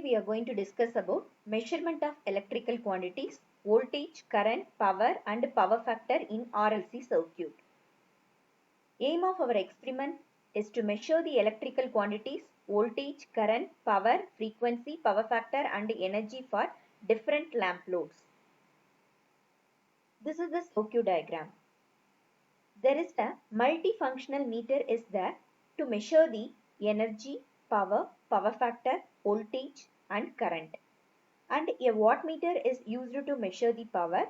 Today we are going to discuss about measurement of electrical quantities, voltage, current, power and power factor in RLC circuit. Aim of our experiment is to measure the electrical quantities, voltage, current, power, frequency, power factor and energy for different lamp loads. This is the circuit diagram. There is a multifunctional meter is there to measure the energy, power, power factor, voltage and current. And a wattmeter is used to measure the power.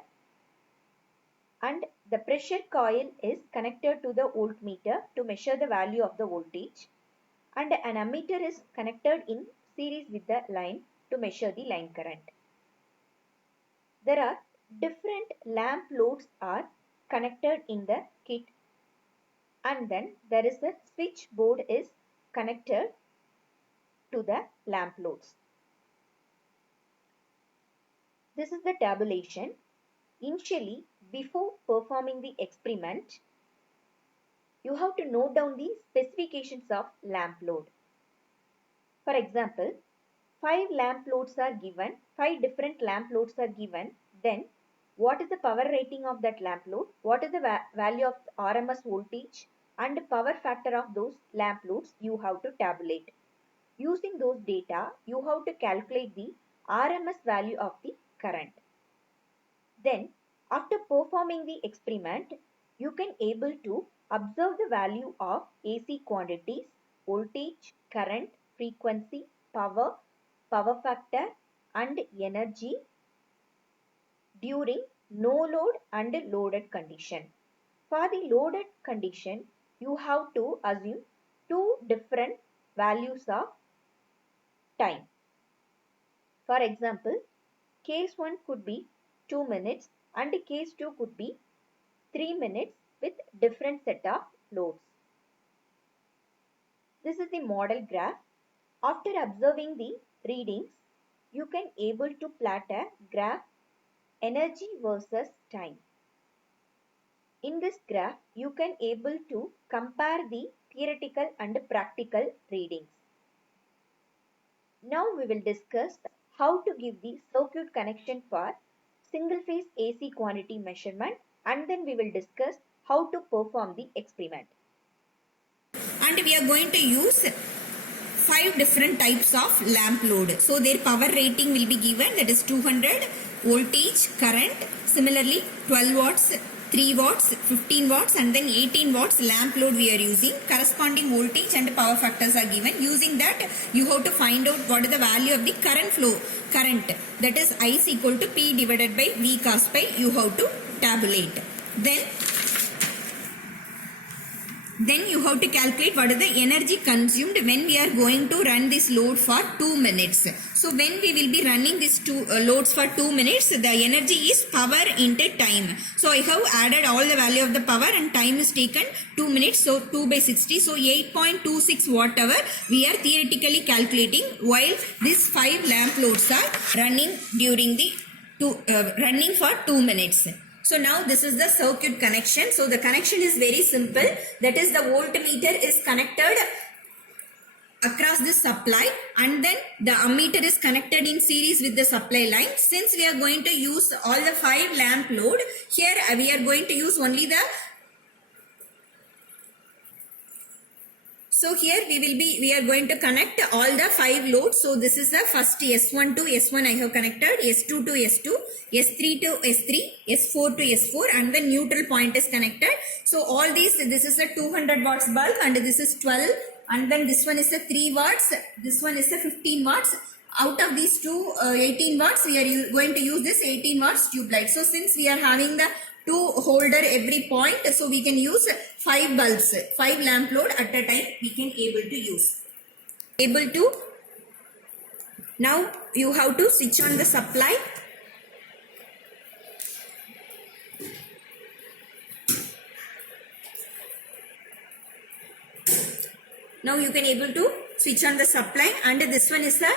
And the pressure coil is connected to the voltmeter to measure the value of the voltage. And an ammeter is connected in series with the line to measure the line current. There are different lamp loads are connected in the kit, and then there is a switchboard is connected to the lamp loads. This is the tabulation. Initially, before performing the experiment, you have to note down the specifications of lamp load. For example, 5 lamp loads are given, 5 different lamp loads are given. Then what is the power rating of that lamp load? What is the value of RMS voltage and power factor of those lamp loads you have to tabulate. Using those data, you have to calculate the RMS value of the current. Then after performing the experiment, you can able to observe the value of AC quantities, voltage, current, frequency, power, power factor and energy during no load and loaded condition. For the loaded condition, you have to assume two different values of time. For example, case 1 could be 2 minutes and case 2 could be 3 minutes with different set of loads. This is the model graph. After observing the readings, you can able to plot a graph energy versus time. In this graph, you can able to compare the theoretical and practical readings. Now we will discuss how to give the circuit connection for single phase AC quantity measurement, and then we will discuss how to perform the experiment. And we are going to use 5 different types of lamp load. So their power rating will be given, that is 200, voltage, current, similarly 12 watts, 3 watts, 15 watts and then 18 watts lamp load we are using. Corresponding voltage and power factors are given. Using that, you have to find out what is the value of the current flow. Current, that is I is equal to P divided by V cos pi, you have to tabulate. Then you have to calculate what is the energy consumed when we are going to run this load for 2 minutes. So when we will be running these two loads for 2 minutes, the energy is power into time. So I have added all the value of the power and time is taken 2 minutes. So 2 by 60. So 8.26 watt hour we are theoretically calculating while these 5 lamp loads are running during the running for 2 minutes. So now this is the circuit connection. So the connection is very simple. That is the voltmeter is connected across this supply and then the ammeter is connected in series with the supply line. Since we are going to use all the 5 lamp load, here we are going to use only the So here we are going to connect all the 5 loads. So this is the first S1 to S1 I have connected, S2 to S2, S3 to S3, S4 to S4 and the neutral point is connected. So all these, this is a 200 watts bulb and this is 12 and then this one is a 3 watts, this one is a 15 watts. Out of these two 18 watts, we are going to use this 18 watts tube light. So since we are having the 2 holder every point, so we can use 5 bulbs, 5 lamp load at a time we can able to use. Now you have to switch on the supply. Now you can able to switch on the supply and this one is a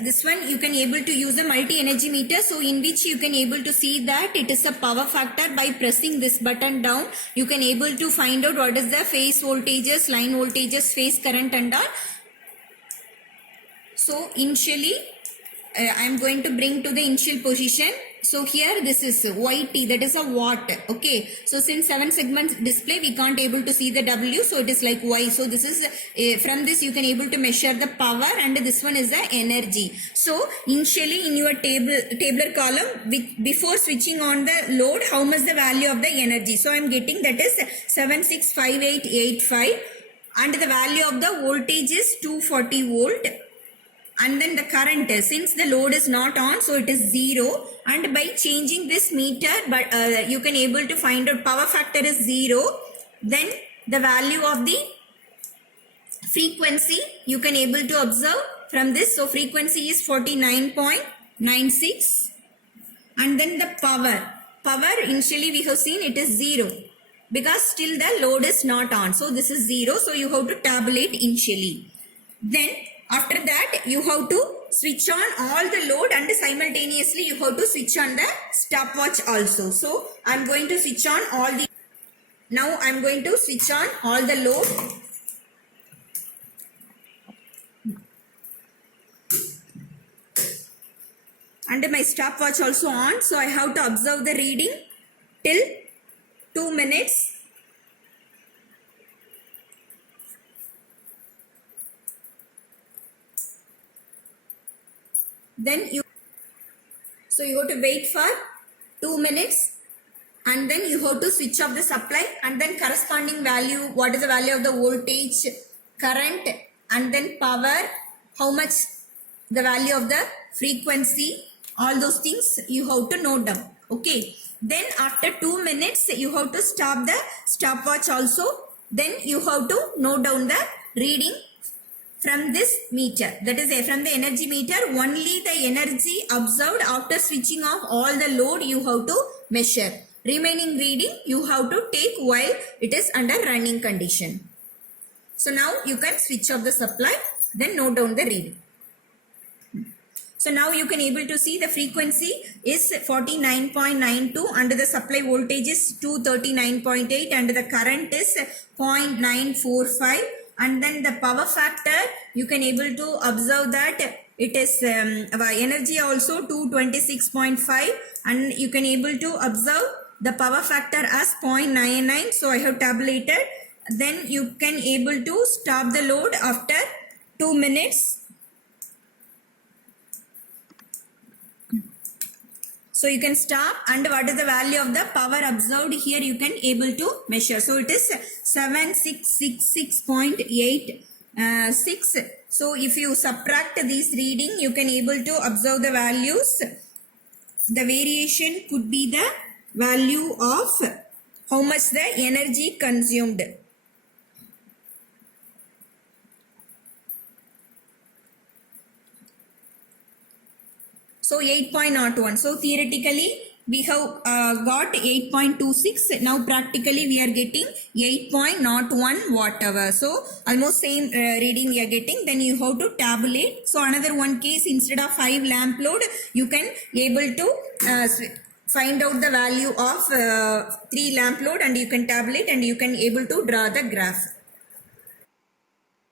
this one you can able to use a multi-energy meter, so in which you can able to see that it is a power factor. By pressing this button down, you can able to find out what is the phase voltages, line voltages, phase current and all. So initially I am going to bring to the initial position. So here this is YT, that is a watt. Okay, so since 7 segments display, we can't able to see the W, so it is like Y. So this is from this you can able to measure the power, and this one is the energy. So initially in your tabular column, before switching on the load, how much the value of the energy. So I am getting that is 765885, and the value of the voltage is 240 volt. And then the current, since the load is not on, so it is 0, and by changing this meter, but you can able to find out power factor is 0. Then the value of the frequency you can able to observe from this. So frequency is 49.96, and then the power initially we have seen it is 0 because still the load is not on, so this is 0. So you have to tabulate initially. Then after that you have to switch on all the load, and simultaneously you have to switch on the stopwatch also. So I am going to switch on all the, now I am going to switch on all the load. And my stopwatch also on, so I have to observe the reading till 2 minutes. Then you have to wait for 2 minutes, and then you have to switch off the supply, and then corresponding value, what is the value of the voltage, current, and then power, how much the value of the frequency, all those things you have to note down. Okay, then after 2 minutes you have to stop the stopwatch also. Then you have to note down the reading from this meter, that is from the energy meter. Only the energy observed after switching off all the load you have to measure. Remaining reading you have to take while it is under running condition. So now you can switch off the supply, then note down the reading. So now you can able to see the frequency is 49.92, and the supply voltage is 239.8, and the current is 0.945. And then the power factor, you can able to observe that it is energy also 226.5, and you can able to observe the power factor as 0.99. So I have tabulated. Then you can able to stop the load after 2 minutes. So you can stop, and what is the value of the power observed here you can able to measure. So it is 7666.86. So if you subtract this reading, you can able to observe the values. The variation could be the value of how much the energy consumed. So 8.01. So theoretically we have got 8.26. Now practically we are getting 8.01 watt hour. So almost same reading we are getting. Then you have to tabulate. So another one case, instead of 5 lamp load, you can able to find out the value of 3 lamp load, and you can tabulate, and you can able to draw the graph.